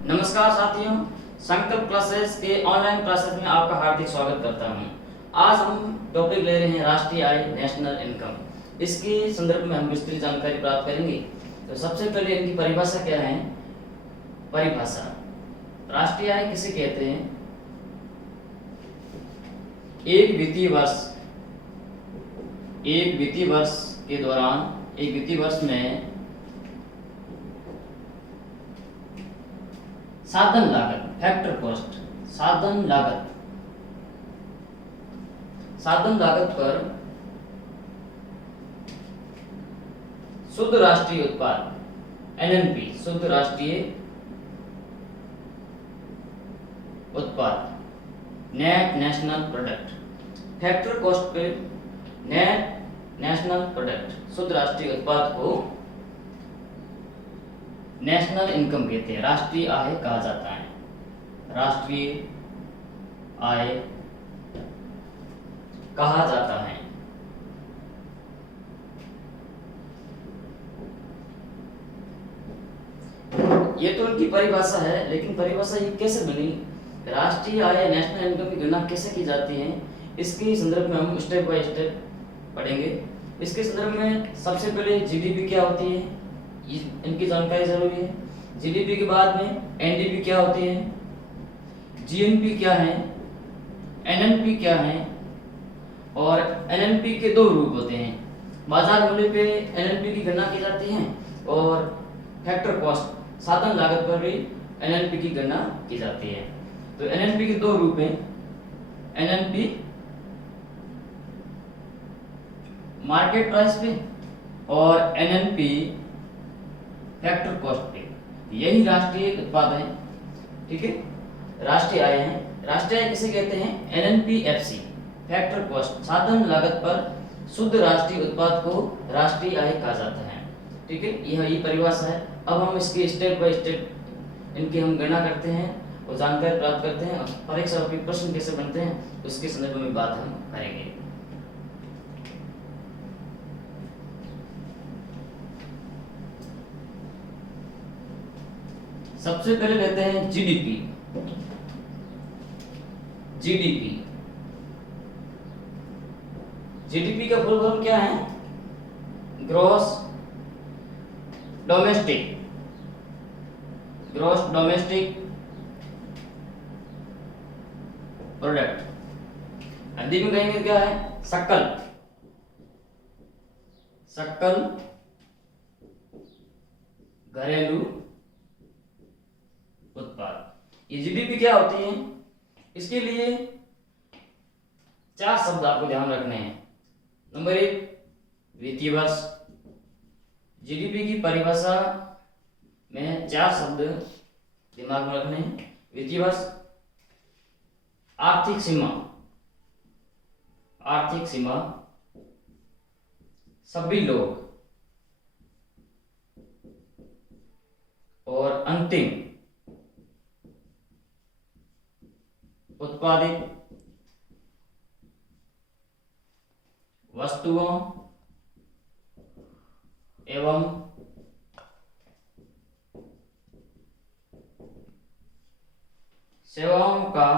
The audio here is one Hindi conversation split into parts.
नमस्कार साथियों, संकल्प क्लासेस के ऑनलाइन क्लासेस में आपका हार्दिक स्वागत करता हूं। आज हम टॉपिक ले रहे हैं राष्ट्रीय आय, नेशनल इनकम। इसके संदर्भ में हम विस्तृत जानकारी प्राप्त करेंगे। तो सबसे पहले इनकी परिभाषा क्या है। परिभाषा, राष्ट्रीय आय किसे कहते हैं? एक वित्तीय वर्ष के दौरान, एक वित्तीय वर्ष में साधन लागत, फैक्टर कॉस्ट, साधन लागत पर शुद्ध राष्ट्रीय उत्पाद एनएनपी, शुद्ध राष्ट्रीय उत्पाद, net national product, factor cost पे नेट नेशनल प्रोडक्ट, शुद्ध राष्ट्रीय उत्पाद को नेशनल इनकम कहते हैं, राष्ट्रीय आय कहा जाता है। राष्ट्रीय आय कहा जाता है। ये तो उनकी परिभाषा है, लेकिन परिभाषा ये कैसे बनी, राष्ट्रीय आय नेशनल इनकम की गणना कैसे की जाती है, इसके संदर्भ में हम स्टेप बाय स्टेप पढ़ेंगे। इसके संदर्भ में सबसे पहले जीडीपी क्या होती है, इनकी जानकारी जरूरी है। जीडीपी के बाद में एनडीपी क्या होती है, जीएनपी क्या है, एनएनपी क्या है, और एनएनपी के दो रूप होते हैं। बाजार मूल्य पे एनएनपी की गणना की जाती है और फैक्टर कॉस्ट, साधन लागत पर भी एनएनपी की गणना की जाती है। तो एनएनपी के दो रूप हैं, एनएनपी मार्केट प्राइस पे और एनएनपी फैक्टर कॉस्ट पे। यही राष्ट्रीय उत्पाद है, ठीक है, राष्ट्रीय आय है। राष्ट्रीय आय किसे कहते हैं? एनएनपीएफसी, फैक्टर कॉस्ट, साधन लागत पर शुद्ध राष्ट्रीय उत्पाद को राष्ट्रीय आय कहा जाता है, ठीक है। यह परिभाषा है। अब हम इसके स्टेप बाय स्टेप इनकी हम गणना करते हैं और जानकारी प्राप्त करते हैं, और परीक्षा में प्रश्न कैसे बनते हैं उसके संदर्भ में बात हम करेंगे। सबसे पहले लेते हैं जीडीपी। जीडीपी का फुल फॉर्म क्या है? Gross domestic product. हिंदी में कहेंगे क्या है? सकल घरेलू उत्पाद। ये जीडीपी क्या होती है, इसके लिए चार शब्द आपको ध्यान रखने हैं। नंबर 1 वित्तीय वर्ष। जीडीपी की परिभाषा में चार शब्द दिमाग में रखने हैं। वित्तीय वर्ष, आर्थिक सीमा, सभी लोग, और अंतिम उत्पादित वस्तुओं एवं सेवाओं का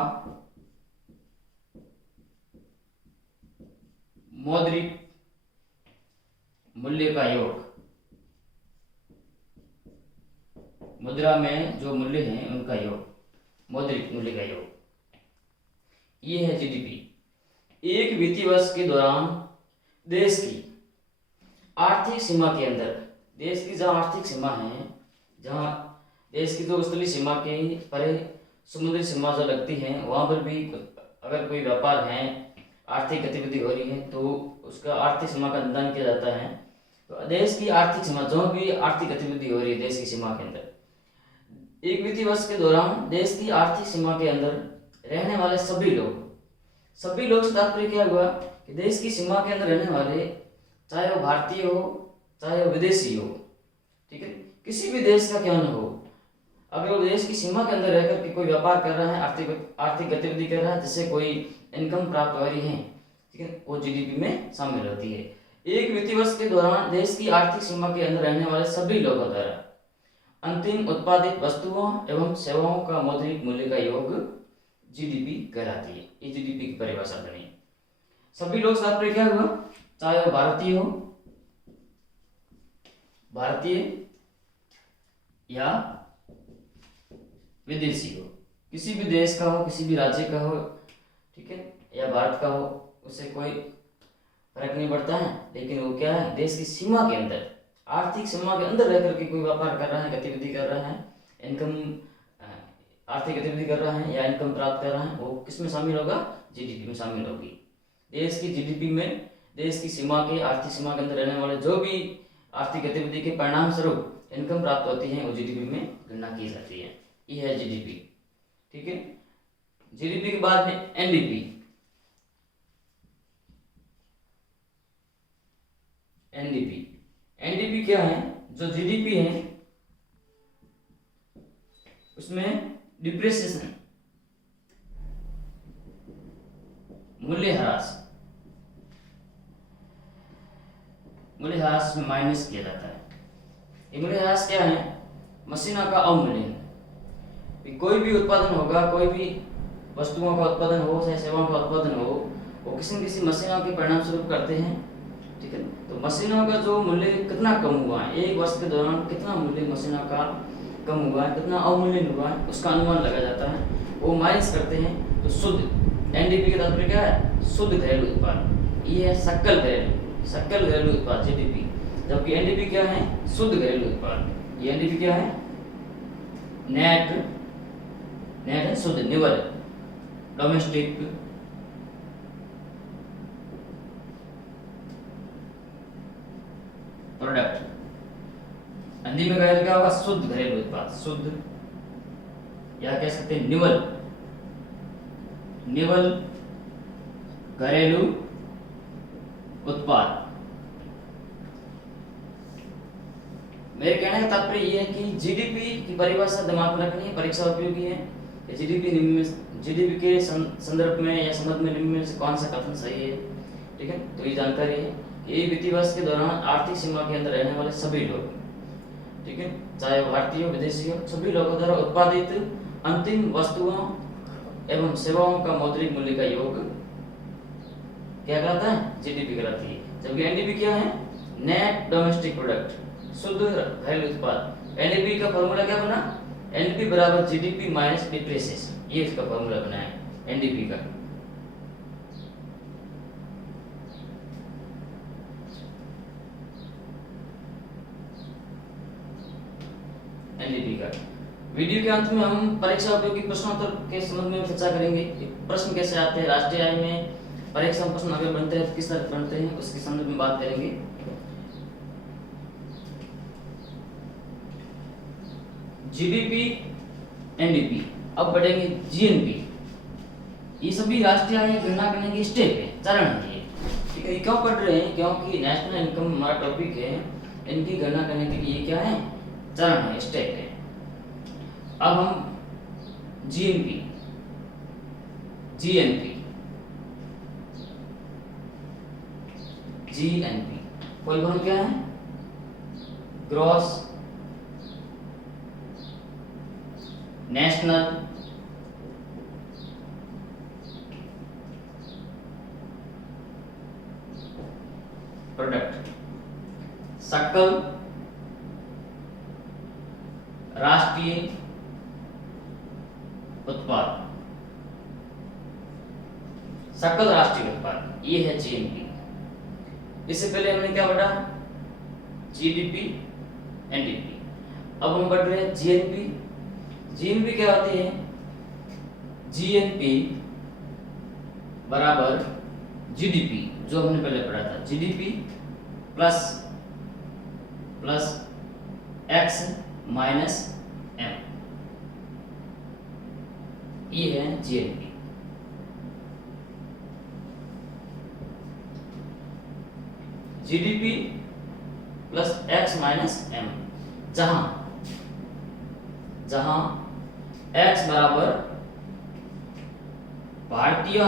मौद्रिक मूल्य का योग। मुद्रा में जो मूल्य है उनका योग, मौद्रिक मूल्य का योग, ये है जीडीपी। एक वित्तीय वर्ष के दौरान देश की आर्थिक सीमा के अंदर, देश की जहाँ आर्थिक सीमा है, जहाँ देश की जो स्थलीय सीमा के परे समुद्री सीमा जो लगती है, वहाँ पर भी अगर कोई व्यापार है, आर्थिक गतिविधि हो रही है, तो उसका आर्थिक सीमा का निदान किया जाता है। तो देश की आर्थिक सीमा, जो भी आर्थिक गतिविधि हो रही है देश की सीमा के अंदर, एक वित्तीय वर्ष के दौरान देश की आर्थिक सीमा के अंदर रहने वाले सभी लोग से तात्पर्य क्या हुआ कि देश की सीमा के अंदर रहने वाले, चाहे वो भारतीय हो चाहे वो विदेशी हो, ठीक है, किसी भी देश का क्यों न हो, अगर वो देश की सीमा के अंदर रहकर के कोई व्यापार कर रहा है, आर्थिक गतिविधि कर रहा है, जिससे कोई इनकम प्राप्त हो रही है, ठीक है, वो जीडीपी में शामिल होती है। एक वित्तीय वर्ष के दौरान देश की आर्थिक सीमा के अंदर रहने वाले सभी लोगों द्वारा अंतिम उत्पादित वस्तुओं एवं सेवाओं का मौद्रिक मूल्य का योग जीडीपी कहलाती है। ये जीडीपी की परिभाषा बनी। सभी लोग तात्पर्य क्या हुआ, चाहे वो भारतीय या विदेशी हो, किसी भी देश का हो, किसी भी राज्य का हो, ठीक है, या भारत का हो, उससे कोई फर्क नहीं पड़ता है। लेकिन वो क्या है, देश की सीमा के अंदर, आर्थिक सीमा के अंदर रह करके कोई व्यापार कर रहा है, गतिविधि कर रहा है, इनकम आर्थिक गतिविधि कर रहा है या इनकम प्राप्त कर रहा है, वो किस में शामिल होगा, जीडीपी में शामिल होगी। देश की जीडीपी में देश की सीमा के, आर्थिक सीमा के अंदर रहने वाले जो भी आर्थिक गतिविधि के परिणाम स्वरूप इनकम प्राप्त होती है, वो जीडीपी में गणना की जाती है। ये है जीडीपी, ठीक है। जीडीपी के बाद है एनडीपी। एनडीपी क्या है, जो जीडीपी है उसमें डिप्रिसिएशन, मूल्यह्रास में माइनस किया जाता है। ये मूल्यह्रास क्या है, मशीनों का अवमूल्यन। कोई भी उत्पादन होगा, कोई भी वस्तुओं का उत्पादन हो, चाहे सेवाओं का उत्पादन हो, वो किसी न किसी मशीनों के परिणाम स्वरूप करते हैं, ठीक है। तो मशीनों का जो मूल्य कितना कम हुआ है, एक वर्ष के दौरान कितना मूल्य मशीनों का कम हुआ है, कितना अवमूल्यन हुआ है, उसका अनुमान लगाया जाता है, वो माइनस करते हैं। तो शुद्ध एनडीपी का तात्पर्य क्या है, शुद्ध घरेलू उत्पाद। ये है सकल घरेलू उत्पाद जीडीपी, जबकि एनडीपी क्या है, शुद्ध घरेलू उत्पाद। ये एनडीपी क्या है, नेट है शुद्ध, निवल डोमेस्टिक प्रोडक्ट। हिंदी में क्या होगा, शुद्ध घरेलू उत्पाद, शुद्ध, या कह सकते हैं निवल घरेलू उत्पाद। मेरे कहने का तात्पर्य यह है कि जीडीपी की परिभाषा दिमाग में रखनी है, परीक्षा उपयोगी है। जीडीपी के संदर्भ में या संबंध में निम्न में से कौन सा कथन सही है, ठीक है। तो ये जानकारी है कि एक वित्तीय वर्ष के दौरान आर्थिक सीमा के अंदर रहने वाले सभी लोग, ठीक है, चाहे वो भारतीय हो, विदेशी हो, सभी लोगों द्वारा उत्पादित अंतिम वस्तुओं एवं सेवाओं का मौद्रिक मूल्य का योग क्या कहलाता है, जीडीपी कहलाती है। जबकि एनडीपी क्या है, नेट डोमेस्टिक प्रोडक्ट, शुद्ध घरेलू उत्पाद। एनडीपी का फॉर्मूला क्या बना, एनडीपी बराबर जीडीपी माइनस डिप्रिसिएशन, ये इसका फॉर्मूला बना है एनडीपी का। एनडीपी का वीडियो के अंत में हम परीक्षा उपयोगी प्रश्नोत्तर के संबंध में चर्चा करेंगे। प्रश्न कैसे आते हैं, राष्ट्रीय आय में परीक्षा में प्रश्न अगर बनते हैं तो किस तरह बनते हैं, उसके संदर्भ में बात करेंगे। जीडीपी, एनडीपी, अब बढ़ेंगे जीएनपी। ये सभी राष्ट्रीय आय गणना करने के स्टेप है, चरण है ये, ठीक है। क्यों पढ़ रहे हैं, क्योंकि नेशनल इनकम हमारा टॉपिक है, इनकी गणना करने के लिए क्या है, चरण है, स्टेप है। अब हम जीएनपी, फुल फॉर्म क्या है, ग्रॉस नेशनल प्रोडक्ट, सकल राष्ट्रीय उत्पाद, सकल राष्ट्रीय उत्पाद, ये है जीएनपी। इससे पहले हमने क्या पढ़ा, जीडीपी, एनडीपी। अब हम पढ़ रहे हैं जीएनपी। जीएनपी क्या होती है, जीएनपी बराबर जीडीपी, जो हमने पहले पढ़ा था, GDP plus X minus M, ये है GNP. GDP plus X minus M, जहां एक्स बराबर भारतीयों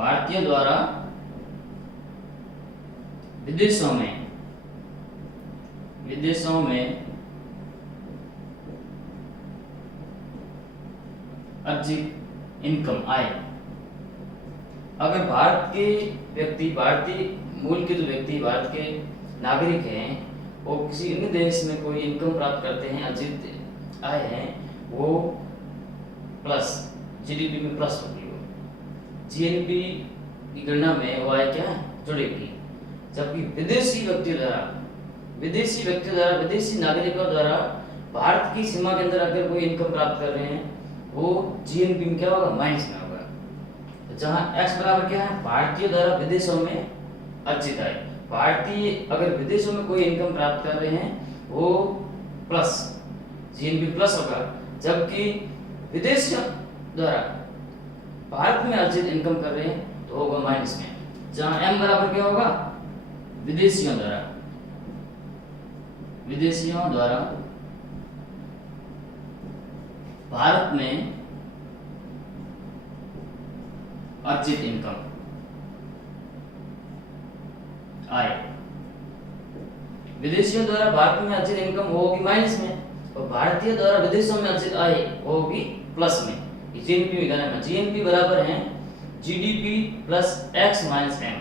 भारतीयों द्वारा विदेशों में अर्जित इनकम आय। अगर भारत के व्यक्ति, भारतीय मूल के जो व्यक्ति भारत के नागरिक हैं, वो किसी अन्य देश में कोई इनकम प्राप्त करते हैं, अर्जित आय है, वो प्लस जीडीपी में प्लस होगी, वो जीएनपी की गणना में वो आय क्या है, जुड़ेगी। जबकि विदेशी नागरिकों द्वारा भारत की सीमा के अंदर अगर कोई इनकम प्राप्त कर रहे हैं, वो जीएनपी में क्या होगा, माइनस में होगा। तो जहां x बराबर क्या है, भारतीय द्वारा विदेशों में अर्जित आय। भारतीय अगर विदेशों में कोई इनकम प्राप्त कर रहे हैं, वो प्लस जीएनपी प्लस होगा। जबकि विदेशियों द्वारा भारत में अर्जित इनकम कर रहे हैं, तो होगा माइनस में। जहां m बराबर क्या होगा, विदेशियों द्वारा भारत में अर्जित इनकम आय। विदेशियों द्वारा भारत में अर्जित इनकम होगी माइनस में, और भारतीय द्वारा विदेशों में अर्जित आय होगी प्लस में। जीएनपी में गणना में जीएनपी बराबर है GDP plus x minus m।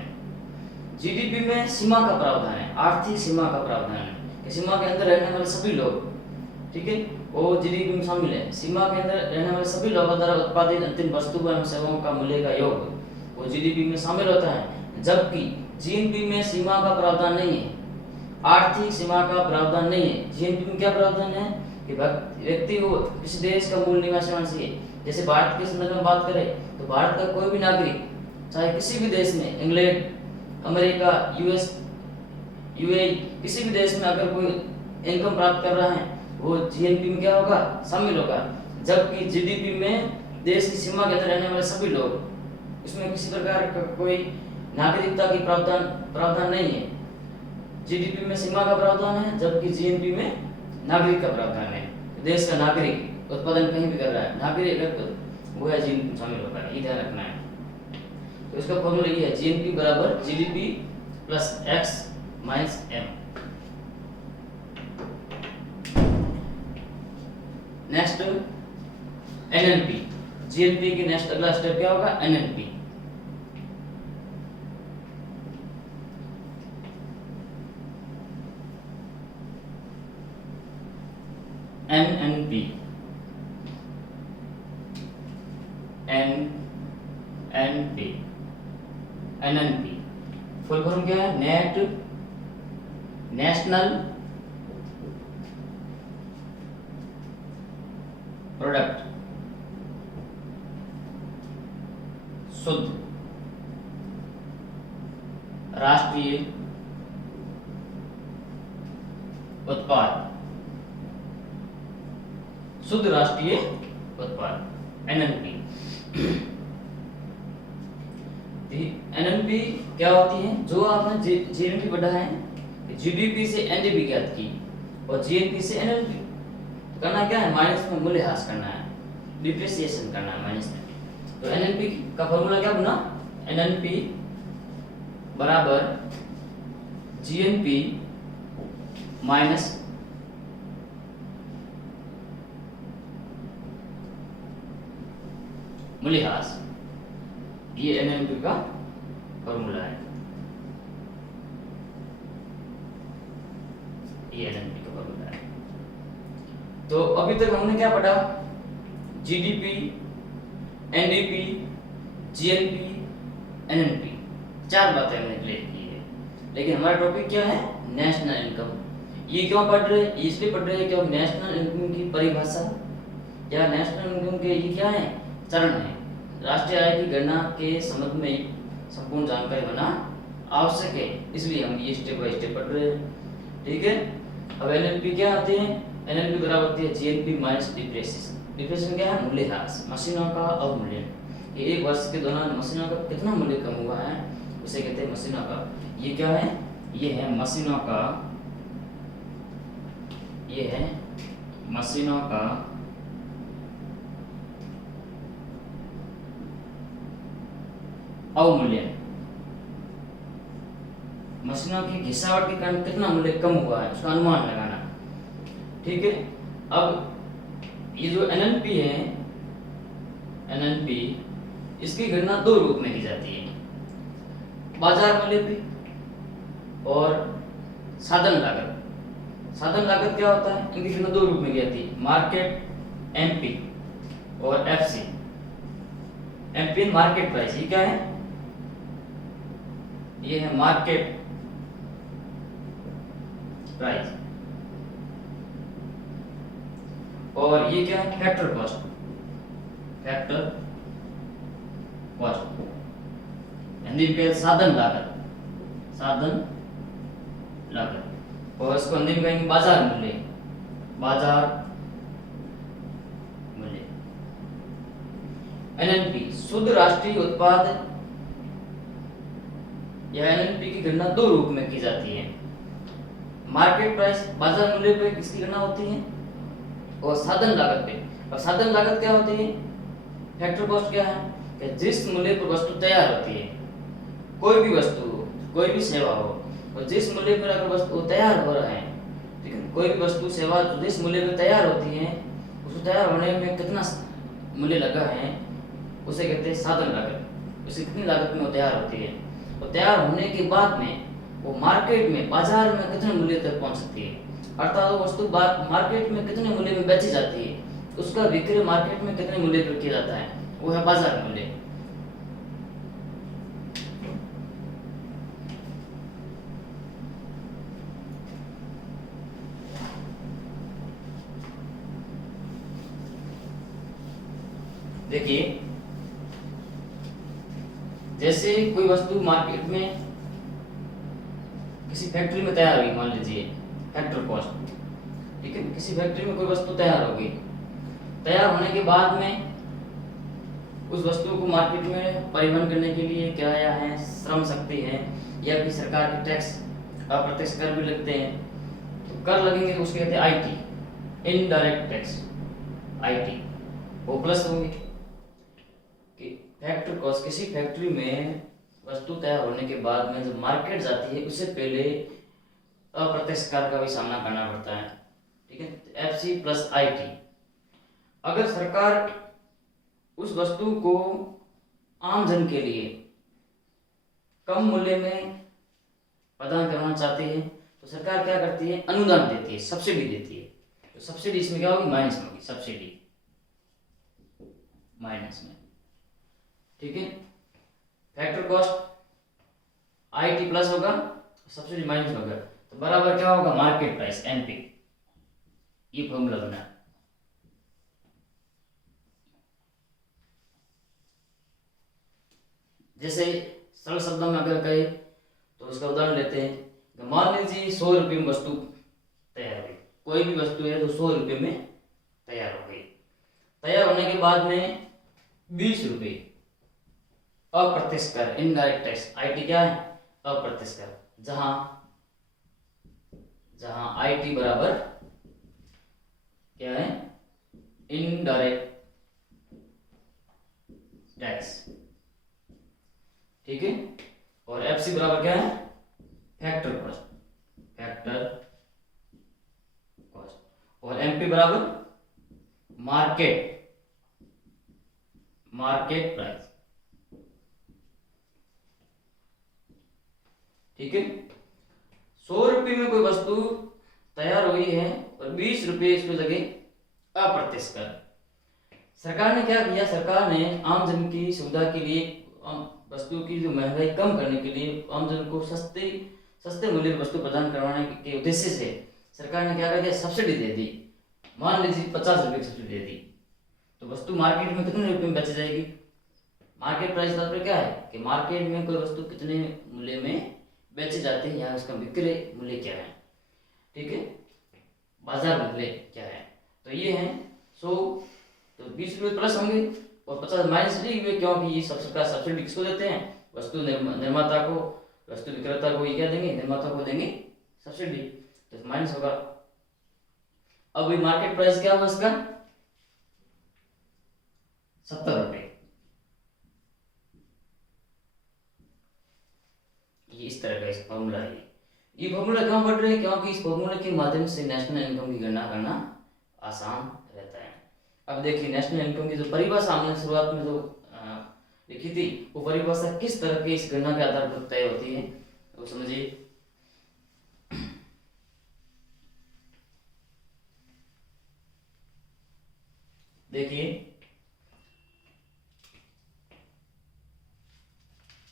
GDP में सीमा का प्रावधान है, आर्थिक सीमा का प्रावधान है कि सीमा के अंदर रहने वाले सभी लोग, ठीक है, वो जीडीपी में शामिल है। सीमा के अंदर रहने वाले सभी लोगों द्वारा उत्पादित अंतिम वस्तु एवं सेवाओं का मूल्य का योग, वो जीडीपी में शामिल होता है। जबकि जीएनपी में सीमा का प्रावधान नहीं है, आर्थिक सीमा का प्रावधान नहीं है। जीएनपी में क्या प्रावधान है कि व्यक्ति वो किसी देश का मूल निवासी होना चाहिए। जैसे भारत के संदर्भ में बात करें तो भारत का कोई भी नागरिक चाहे किसी भी देश में, इंग्लैंड, अमेरिका, यूएस, यूएई, किसी भी देश में अगर कोई इनकम प्राप्त कर रहा है, वो जीएनपी में क्या होगा, शामिल होगा। जबकि जीडीपी में देश की सीमा के अंदर रहने वाले सभी लोग, इसमें किसी प्रकार का कोई नागरिकता की प्रावधान नहीं है। जीडीपी में सीमा का प्रावधान है, जबकि जीएनपी में नागरिक का प्रावधान है। देश का नागरिक उत्पादन कहीं भी कर रहा है, नागरिक अगर वो है जीएनपी में शामिल होगा, ये ध्यान रखना है। तो इसका फॉर्मूला ये है, जीएनपी बराबर GDP plus x minus m। Next NNP. GNP की नेक्स्ट अगला स्टेप क्या होगा, NNP. NNP NNP full form क्या है, नेशनल प्रोडक्ट, शुद्ध राष्ट्रीय उत्पाद, शुद्ध राष्ट्रीय उत्पाद, एनएनपी। एनएनपी क्या होती है, जो आपने जीएनपी पढ़ा है, जीडीपी से एनडीपी ज्ञात की और जीएनपी से एनएनपी करना क्या है, माइनस में मूल्यह्रास करना है, डिप्रिसिएशन करना है माइनस में। तो एनएनपी का फॉर्मूला क्या बना, एनएनपी बराबर जीएनपी माइनस मूल्यह्रास। ये एनएनपी का फॉर्मूला है, ये एनएनपी का फॉर्मूला है। तो अभी तक हमने क्या पढ़ा, जीडीपी, एनडीपी, जीएनपी, एनएनपी, चार बातें हमने क्लियर की है। लेकिन हमारा टॉपिक क्या है, नेशनल इनकम। ये क्यों पढ़ रहे हैं, इसलिए पढ़ रहे हैं क्योंकि नेशनल इनकम की परिभाषा या नेशनल इनकम के ये क्या है, चरण है। राष्ट्रीय आय की गणना के संबंध में संपूर्ण जानकारी होना आवश्यक है, इसलिए हम ये स्टेप बाय स्टेप पढ़ रहे हैं, ठीक है। अब एनएनपी क्या आते हैं, एनएनपी बराबर होती है जीएनपी माइनस डिप्रिसिएशन। डिप्रिसिएशन क्या है, मूल्यह्रास, मशीनों का अवमूल्यन। ये एक वर्ष के दौरान मशीनों का कितना मूल्य कम हुआ है, उसे कहते हैं मशीनों का। ये क्या है, ये है मशीनों का, ये है मशीनों का अवमूल्यन, मशीनों की घिसावट के कारण कितना मूल्य कम हुआ है उसका अनुमान लगाना। ठीक है, अब ये जो एनएनपी है, एनएनपी इसकी गणना दो रूप में की जाती है, बाजार मूल्य पे और साधन लागत। साधन लागत क्या होता है, इनकी गणना दो रूप में की जाती है, मार्केट एमपी और एफसी। एमपी मार्केट प्राइस, ये क्या है, ये है मार्केट प्राइस, और ये क्या है, factor cost. Factor cost Hindi में साधन लागत, साधन लागत, और इसको हिंदी में कहेंगे बाजार मूल्य, बाजार मूल्य। एनएनपी शुद्ध राष्ट्रीय उत्पाद या एनएनपी की गणना दो रूप में की जाती है, मार्केट प्राइस बाजार मूल्य पे किसकी गणना होती है, और साधन लागत पे। और साधन लागत क्या होती है, फैक्टर कॉस्ट क्या है कि जिस मूल्य पर वस्तु तैयार होती है, कोई भी वस्तु हो, कोई भी सेवा हो, और जिस मूल्य पर अगर वस्तु तैयार हो रहा है, ठीक है, कोई भी वस्तु सेवा जिस मूल्य पर तैयार होती है, उसको तैयार होने में कितना मूल्य लगा है उसे कहते हैं साधन लागत। उसे कितनी लागत में वो तैयार होती है, और तैयार होने के बाद में वो मार्केट में, बाजार में कितने मूल्य तक पहुंच सकती है, अर्थात वो वस्तु मार्केट में कितने मूल्य में बेची जाती है, उसका विक्रय मार्केट में कितने मूल्य पर किया जाता है, वो है बाजार मूल्य। देखिए, जैसे कोई वस्तु मार्केट में किसी फैक्ट्री में तैयार हुई, मान लीजिए फैक्टर कॉस्ट, ठीक है, किसी फैक्ट्री में कोई वस्तु तैयार हो गई, तैयार होने के बाद में उस वस्तु को मार्केट में परिवहन करने के लिए किराया है, श्रम शक्ति है, या फिर सरकार के टैक्स, अप्रत्यक्ष कर भी लगते हैं, तो कर लगेंगे, उसके कहते हैं आईटी, इनडायरेक्ट टैक्स, आईटी, वो प्लस होंगे। कि फैक्टर कॉस्ट, किसी फैक्ट्री में वस्तु तैयार होने के बाद में जब मार्केट जाती है, उससे पहले अप्रत्यक्ष कर का भी सामना करना पड़ता है, ठीक है, एफसी प्लस आईटी। अगर सरकार उस वस्तु को आम जन के लिए कम मूल्य में प्रदान करना चाहती है, तो सरकार क्या करती है, अनुदान देती है, सब्सिडी देती है। तो सब्सिडी इसमें क्या होगी, माइनस में होगी, सब्सिडी माइनस में, ठीक है। फैक्टर कॉस्ट आईटी प्लस होगा, सब्सिडी माइनस होगा, तो बराबर क्या होगा, मार्केट प्राइस एनपी। ये फॉर्मूला बना। जैसे सरल शब्दों में अगर कहे तो उसका उदाहरण लेते हैं, मान लीजिए 100 रुपये में वस्तु तैयार हुई, कोई भी वस्तु है तो 100 रुपये में तैयार हो गई। तैयार होने के बाद में 20 रुपये अप्रत्यक्ष कर, इनडायरेक्ट टैक्स, आईटी क्या है, अप्रत्यक्ष कर, जहां आईटी बराबर क्या है, इनडायरेक्ट टैक्स, ठीक है। और एफसी बराबर क्या है, फैक्टर कॉस्ट, फैक्टर कॉस्ट। और एमपी बराबर मार्केट, मार्केट प्राइस, ठीक है। 100 रुपये में कोई वस्तु तैयार हुई है और 20 रुपये इसको लगे अप्रत्यक्ष कर। सरकार ने क्या किया, सरकार ने आम जन की सुविधा के लिए, वस्तु की जो महंगाई कम करने के लिए, आम जन को सस्ते मूल्य में वस्तु प्रदान करवाने के उद्देश्य से सरकार ने क्या कर दिया, सब्सिडी दे दी। मान लीजिए 50 रुपये की सब्सिडी दे दी, तो वस्तु मार्केट में कितने रुपये में बेची जाएगी। मार्केट प्राइस पर क्या है कि मार्केट में कोई वस्तु कितने मूल्य में बेचे जाते हैं या उसका विक्रय मूल्य क्या है, ठीक है, बाजार मूल्य क्या है। तो ये है 100, तो 20 रुपये प्लस होंगे और 50 माइनस नहीं हुए, क्योंकि ये सब सरकार सब्सिडी किसको देते हैं, वस्तु निर्माता को, वस्तु विक्रेता को ये क्या देंगे, निर्माता को देंगे सब्सिडी, तो माइनस होगा। अब मार्केट प्राइस क्या होगा इसका, 70 रुपये, ये इस तरह का इस फॉर्मूला है। ये फॉर्मूला क्यों पढ़ रहे हैं? क्योंकि इस फॉर्मूले के माध्यम से नेशनल इनकम की गणना करना आसान रहता है। अब देखिए नेशनल इनकम की जो परिभाषा हमने शुरुआत में जो लिखी थी, वो परिभाषा किस तरह की इस गणना के आधार पर तय होती है, वो समझिए। देखिए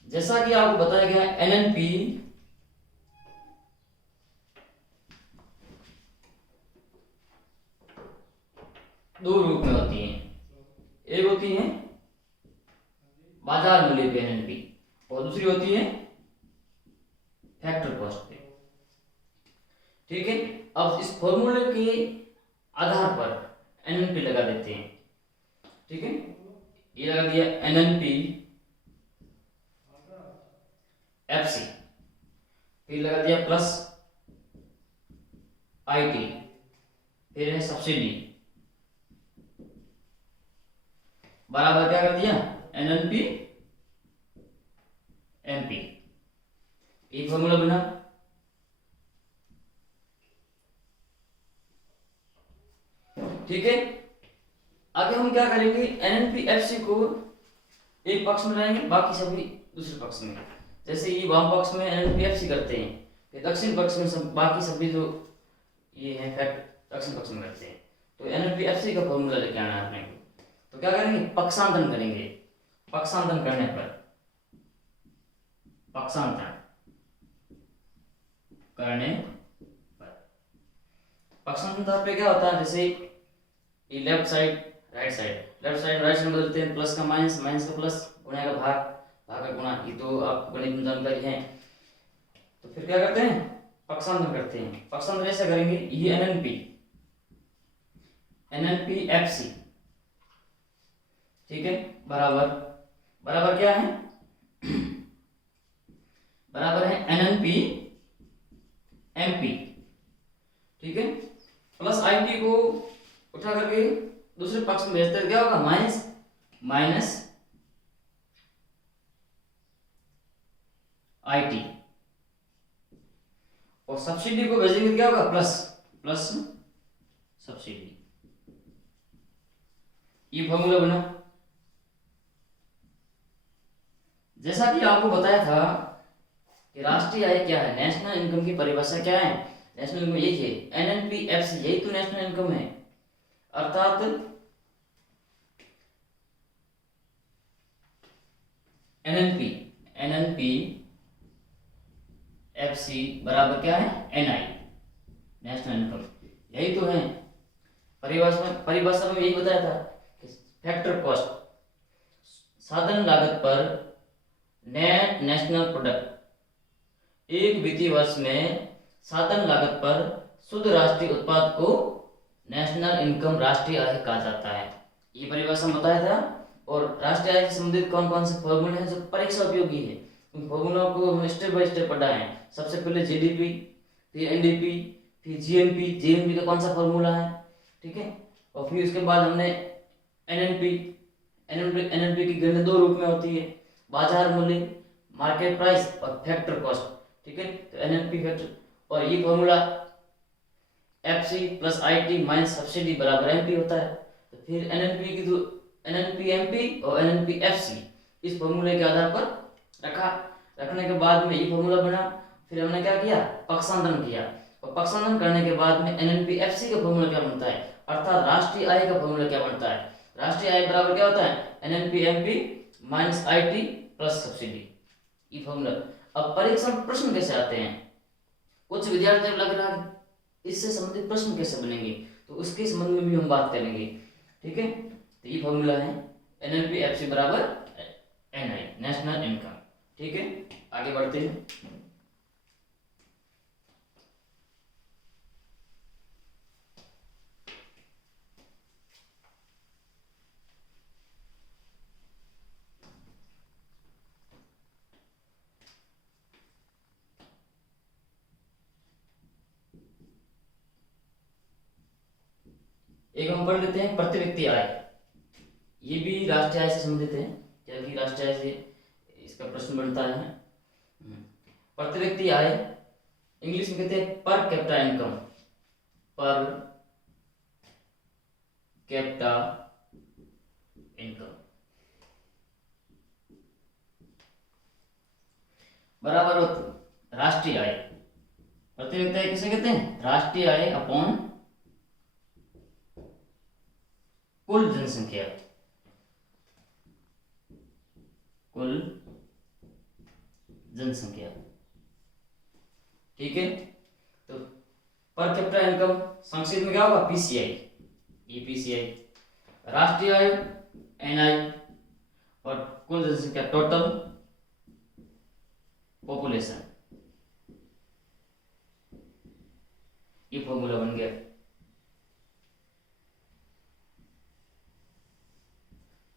जैसा कि आपको बताया गया एनएनपी दो रूप में होती हैं। एक होती है बाजार मूल्य पे एनएनपी और दूसरी होती है फैक्टर कॉस्ट पे। ठीक है, अब इस फॉर्मूले के आधार पर एनएनपी लगा देते हैं। ठीक है, ये लगा दिया एनएनपी एफसी, फिर लगा दिया प्लस आईटी, फिर है सब्सिडी, बराबर क्या कर दिया एनएनपी एमपी। ये फॉर्मूला बना। ठीक है, आगे हम क्या करेंगे, एनएनपी एफसी को एक पक्ष में लाएंगे, बाकी सभी दूसरे पक्ष में। जैसे ये वाम पक्ष में एनएनपी एफसी करते हैं, फिर दक्षिण पक्ष में सब बाकी सभी जो ये है फैक्ट दक्षिण पक्ष में करते हैं। तो एनएनपी एफसी का फॉर्मूला लेके आना है अपने को। तो क्या करेंगे, पक्षांतरण करेंगे। पक्षांतरण करने पर पक्षांतरण पे क्या होता है, जैसे ये left side right side, left side right side बदलते हैं, प्लस का माइनस, माइनस का प्लस, गुणा का भाग, भाग का गुणा। ये तो आपको गणित में जानकारी है। तो फिर क्या करते हैं, पक्षांतरण करते हैं। पक्षांतरण ऐसे करेंगे, ये एनएनपी एफसी, ठीक है, बराबर बराबर क्या है, बराबर है एनएनपी एमपी। ठीक है, प्लस आईटी को उठा करके दूसरे पक्ष में भेजते हैं, क्या होगा माइनस माइनस आईटी, और सब्सिडी को भेजेंगे क्या होगा प्लस प्लस सब्सिडी। ये फॉर्मूला बना। जैसा कि आपको बताया था कि राष्ट्रीय आय क्या है, नेशनल इनकम की परिभाषा क्या है, नेशनल इनकम यही है, एनएनपी एफसी, यही तो नेशनल इनकम है। अर्थात एनएनपी एफसी बराबर क्या है एनआई, नेशनल इनकम, यही तो है। परिभाषा में यही बताया था कि फैक्टर कॉस्ट, साधन लागत पर नेट नेशनल प्रोडक्ट, एक वित्तीय वर्ष में साधन लागत पर शुद्ध राष्ट्रीय उत्पाद को नेशनल इनकम, राष्ट्रीय आय कहा जाता है। ये परिभाषा बताया था। और राष्ट्रीय आय से संबंधित कौन कौन से फॉर्मूले हैं जो परीक्षा उपयोगी है, उन फॉर्मूलों को हम स्टेप बाय स्टेप पढ़ा है। सबसे पहले जीडीपी, फिर एनडीपी, फिर जीएनपी, जीएनपी का कौन सा फॉर्मूला है, ठीक है, और फिर उसके बाद हमने एनएनपी की गणना दो रूप में होती है, बाजार मूल्य, मार्केट प्राइस, और फैक्टर कॉस्ट। ठीक है, तो एनएनपी फैक्टर, और ये formula FC plus IT minus subsidy बराबर एमपी होता है। तो फिर एनएनपी की जो एनएनपी एमपी और एनएनपी एफसी, इस फॉर्मूले के आधार पर रखने के बाद में ये फॉर्मूला बना। फिर हमने क्या किया, पक्षांतरण किया, और पक्षांतरण करने के बाद में एनएनपी एफसी का फॉर्मूला क्या बनता है, अर्थात राष्ट्रीय आय का फॉर्मूला क्या बनता है, राष्ट्रीय आय बराबर क्या होता है NNP MP minus IT plus subsidy, ये फॉर्मूला। अब परीक्षा में प्रश्न कैसे आते हैं, कुछ विद्यार्थी लग रहा है इससे संबंधित प्रश्न कैसे बनेंगे, तो उसके संबंध में भी हम बात करेंगे। ठीक है, तो ये फॉर्मूला है एनएनपी एफसी बराबर एनआई, नेशनल इनकम। ठीक है, आगे बढ़ते हैं। एक हम पढ़ लेते हैं प्रति व्यक्ति आय, ये भी राष्ट्रीय आय से संबंधित है, क्योंकि राष्ट्रीय आय से इसका प्रश्न बनता है। प्रति व्यक्ति आय, इंग्लिश में कहते हैं per capita income, per capita income बराबर राष्ट्रीय आय। प्रति व्यक्ति आय किसे कहते हैं? राष्ट्रीय आय अपॉन कुल जनसंख्या, कुल जनसंख्या। ठीक है, तो पर कैपिटा इनकम संक्षिप्त में क्या होगा? पीसीआई। ये पीसीआई, राष्ट्रीय आय एनआई और कुल जनसंख्या टोटल पॉपुलेशन। ये फॉर्मूला बन गया।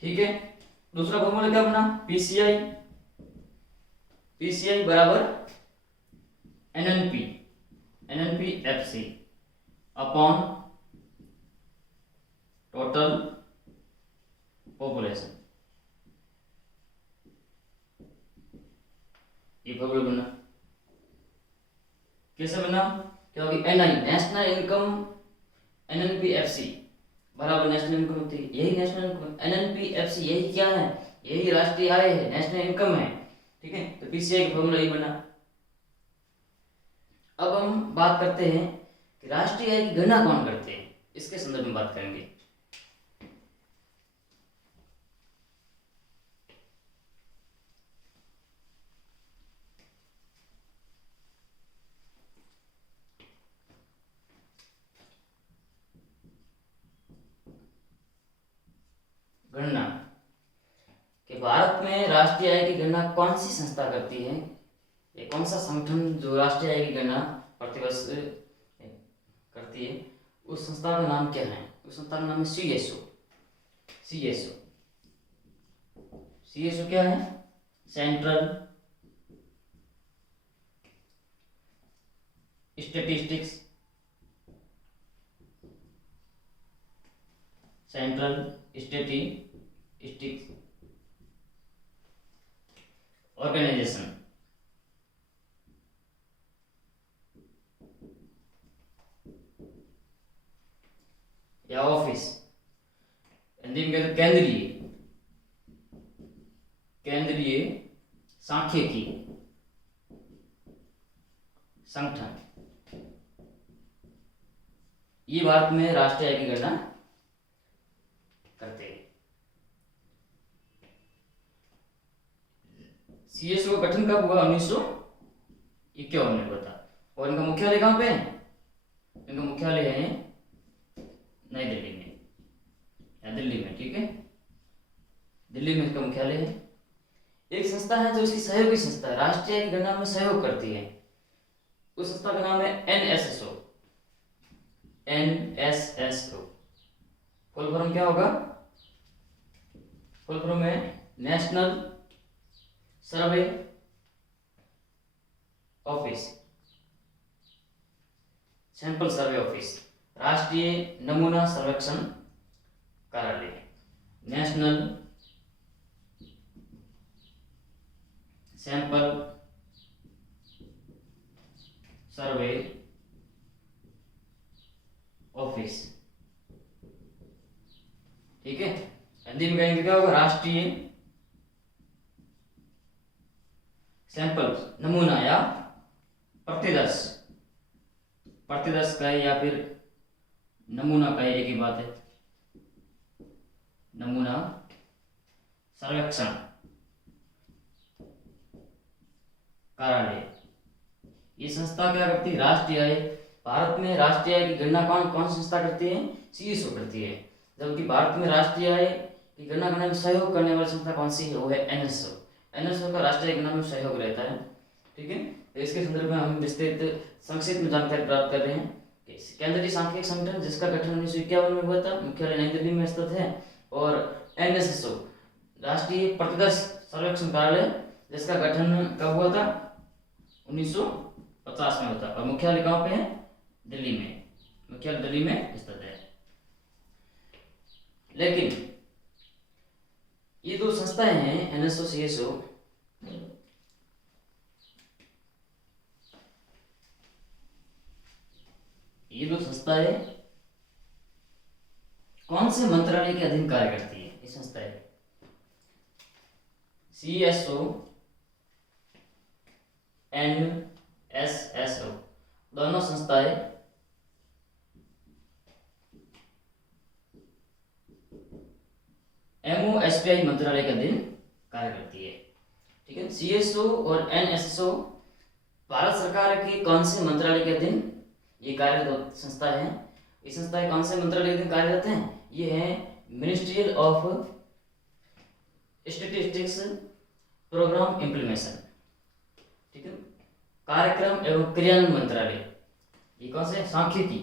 ठीक है, दूसरा फॉर्मूला क्या बना? पीसीआई, पीसीआई बराबर NNP, NNP FC upon total population. ये फॉर्मूला बना। कैसे बना? क्योंकि NI national income, NNP FC बराबर नेशनल इनकम होती है, यही नेशनल इनकम। एनएनपी एफसी यही क्या है? यही राष्ट्रीय आय है, नेशनल इनकम है। ठीक है, तो पीसीआई का फॉर्मूला यही बना। अब हम बात करते हैं कि राष्ट्रीय आय की गणना कौन करते हैं, इसके संदर्भ में बात करेंगे। गणना कि भारत में राष्ट्रीय आय की गणना कौन सी संस्था करती है, ये कौन सा संगठन जो राष्ट्रीय आय की गणना प्रतिवर्ष करती है, उस संस्था का नाम क्या है? उस संस्था का नाम है सीएसओ। सीएसओ, सीएसओ क्या है? Central statistics, central statistics organisation. या ऑफिस, हिंदी में कहते केंद्रीय, केंद्रीय सांख्यिकी संगठन। ये भारत में राष्ट्रीय आय की गणना करते हैं। सीएसओ का गठन कब हुआ? 1951 में हुआ था। और इनका मुख्यालय कहाँ पे है? इनका मुख्यालय है नई दिल्ली में या दिल्ली में। ठीक है, दिल्ली में इसका मुख्यालय है। एक संस्था है जो इसकी सहयोगी संस्था है, राष्ट्रीय आय की गणना में सहयोग करती है। उस संस्था का नाम है एनएसएसओ। एनएसएसओ फुल फॉर्म क्या होगा? फुल फॉर्म है नेशनल सर्वे ऑफिस, सैंपल सर्वे ऑफिस, राष्ट्रीय नमूना सर्वेक्षण कार्यालय, नेशनल सैंपल सर्वे ऑफिस। ठीक है, हिंदी में कहेंगे क्या होगा? राष्ट्रीय सैंपल नमूना या प्रतिदर्श, प्रतिदर्श का है या फिर नमूना का है, एक ही बात है। नमूना सर्वेक्षण कार्यालय। ये संस्था क्या करती है? राष्ट्रीय आय। भारत में राष्ट्रीय आय की गणना कौन कौन सी संस्था करती है? सीएसओ करती है। जबकि भारत में राष्ट्रीय आय की गणना करने में सहयोग करने वाली संस्था कौन सी है? वो है एनएसओ। एनएसओ का राष्ट्रीय गणना में सहयोग रहता है। ठीक है, तो इसके संदर्भ में हम विस्तृत संक्षिप्त में जानकारी प्राप्त कर रहे हैं कि केंद्रीय सांख्यिकी संगठन जिसका गठन 1951 में हुआ था, मुख्यालय नई दिल्ली में स्थित है। और एनएसएसओ राष्ट्रीय प्रतिदर्श सर्वेक्षण कार्यालय जिसका गठन कब हुआ था? 1950 में होता है। और मुख्यालय कहाँ पे है? दिल्ली में। मुख्यालय दिल्ली में स्थित है। लेकिन ये दो संस्थाएं हैं एनएसओ सीएसओ, ये जो संस्था है कौन से मंत्रालय के अधीन कार्य करती है? ये संस्था है CSO NSSO, दोनों संस्थाएं MOSPI मंत्रालय के अधीन कार्य करती है। ठीक है, CSO और NSSO भारत सरकार के कौन से मंत्रालय के अधीन ये कार्यरत संस्था है? ये संस्थाएं कौन से मंत्रालय के अधीन कार्यरत हैं? ये है ministerial of statistics programme implementation. ठीक है, कार्यक्रम एवं क्रियान्वयन मंत्रालय। ये कौन से? सांख्यिकी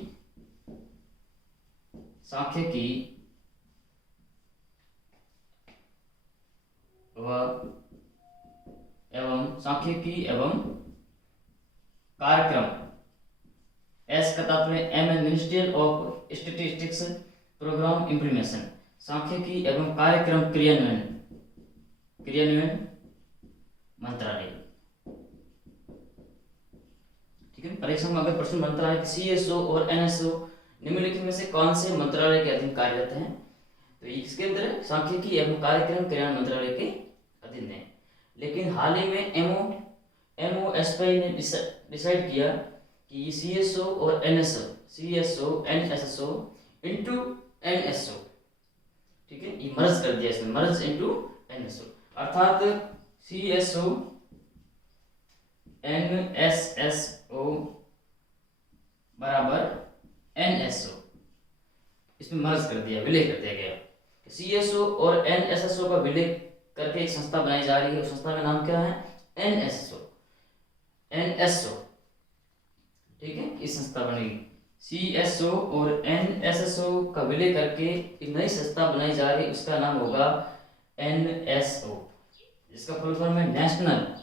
एवं कार्यक्रम, एस का तात्पर्य M N ministerial of statistics programme implementation, सांख्यिकी एवं कार्यक्रम क्रियान्वयन मंत्रालय। ठीक है, परीक्षा में अगर प्रश्न बनता है कि CSO और NSO निम्नलिखित में से कौन से मंत्रालय के अधीन कार्यरत हैं, तो इसके अंदर सांख्यिकी एवं कार्यक्रम क्रियान्वयन मंत्रालय के अधीन है। लेकिन हाल ही में MOSPI ने डिसाइड किया कि ये CSO और NSSO इंटू NSO, ठीक है, ये मर्ज कर दिया, इसमें मर्ज इंटू NSO, अर्थात CSO NSSO बराबर NSO, इसमें मर्ज कर दिया, विलय कर दिया गया। CSO और NSSO का विलय करके एक संस्था बनाई जा रही है, उस संस्था का नाम क्या है? NSO। ठीक है, इस संस्था बनेगी। CSO और NSSO का विलय करके एक नई संस्था बनाई जा रही है, उसका नाम होगा NSO, जिसका फुल फॉर्म है नेशनल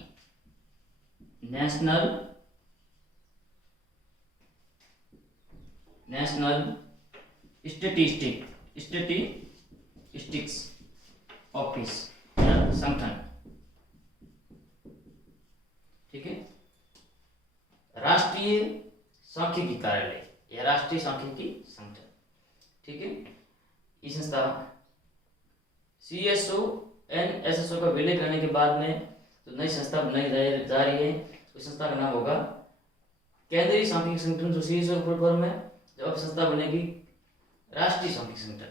स्टैटिस्टिक्स ऑफिस या संगठन। ठीक है, राष्ट्रीय सांख्यिकी कार्यालय या राष्ट्रीय सांख्यिकी संगठन। ठीक है, ये संस्था CSO NSSO का विलय करने के बाद में तो नई संस्था बनाई जा रही है, उस संस्था का नाम होगा केंद्रीय सांख्यिकी संगठन। जो CSO फुल फॉर्म है, जब संस्था बनेगी राष्ट्रीय सांख्यिकी संगठन।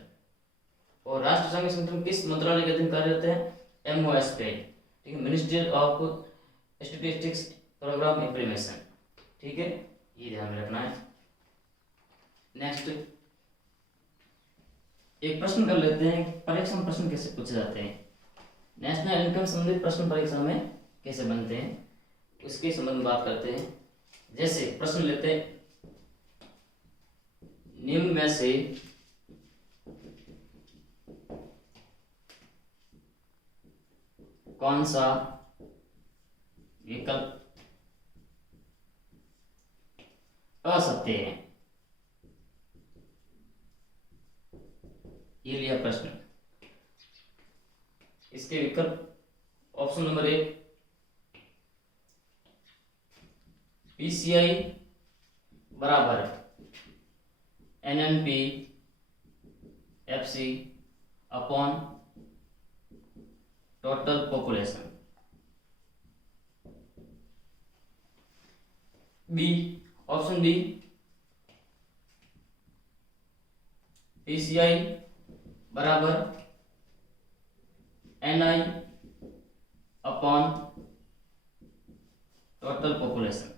और राष्ट्रीय सांख्यिकी संगठन किस मंत्रालय के अधीन कार्यरत है? MOSPI। ठीक है, ministerial of statistics programme implementation. ठीक है, ये ध्यान में रखना है। नेक्स्ट एक प्रश्न कर लेते हैं, परीक्षा में प्रश्न कैसे पूछे जाते हैं, नेशनल इनकम संबंधित प्रश्न परीक्षा में कैसे बनते हैं, उसके संबंध में बात करते हैं। जैसे प्रश्न लेते हैं, निम्न में से कौन सा विकल्प असत्य है? ये लिया प्रश्न। इसके विकल्प ऑप्शन नंबर 1 PCI बराबर NNP FC upon total population. Option B PCI बराबर NI upon total population.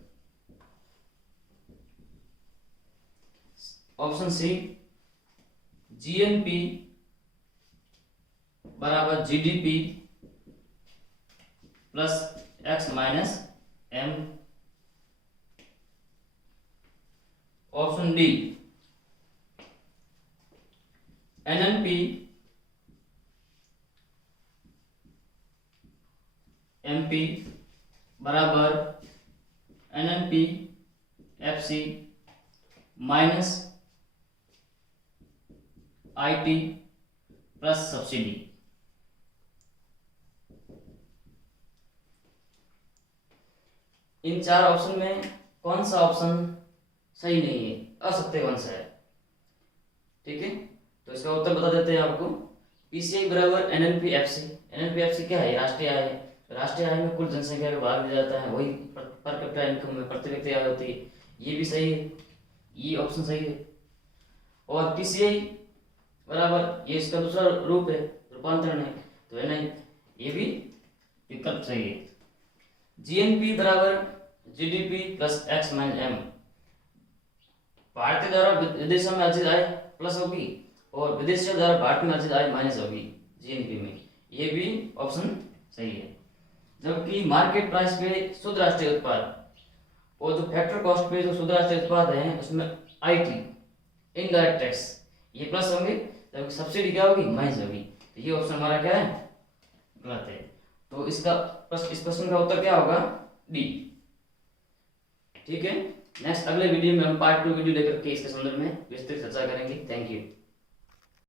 Option C GNP बराबर GDP plus X minus M। Option D NNP MP बराबर NNP FC minus IT plus subsidy. इन चार ऑप्शन में कौन सा ऑप्शन सही नहीं है? असत्य वंश है। ठीक है, तो इसका उत्तर बता देते हैं आपको। पीसीआई बराबर एनएलपीएफसी। एनएलपीएफसी क्या है? राष्ट्रीय आय है। राष्ट्रीय आय में कुल जनसंख्या का भाग दिया जाता है, वही पर कैपिटा इनकम में प्रति व्यक्ति आय होती है। ये भी सही है, ये ऑप्शन सही है। और पीसीआई बराबर, ये इसका दूसरा रूप है, रूपांतरण है, तो है नहीं, ये भी विकल्प सही है। जीएनपी बराबर GDP plus X minus M. भारतीय द्वारा विदेशों में अर्जित आय प्लस होगी और विदेशियों द्वारा भारत में अर्जित आय माइनस होगी जीएनपी में, ये भी ऑप्शन सही है। जबकि मार्केट प्राइस पे शुद्ध राष्ट्रीय उत्पाद और जो फैक्टर कॉस्ट पे जो शुद्ध राष्ट्रीय उत्पाद है उसमें आईटी इनडायरेक्ट टैक्स ये प्लस होंगे, जबकि सब्सिडी क्या होगी? माइनस होगी। तो ये ऑप्शन हमारा क्या है? गलत है। तो इसका इस प्रश्न का उत्तर क्या होगा? डी। ठीक है, नेक्स्ट अगले वीडियो में हम पार्ट 2 वीडियो लेकर के इसके संदर्भ में विस्तृत चर्चा करेंगे। Thank you.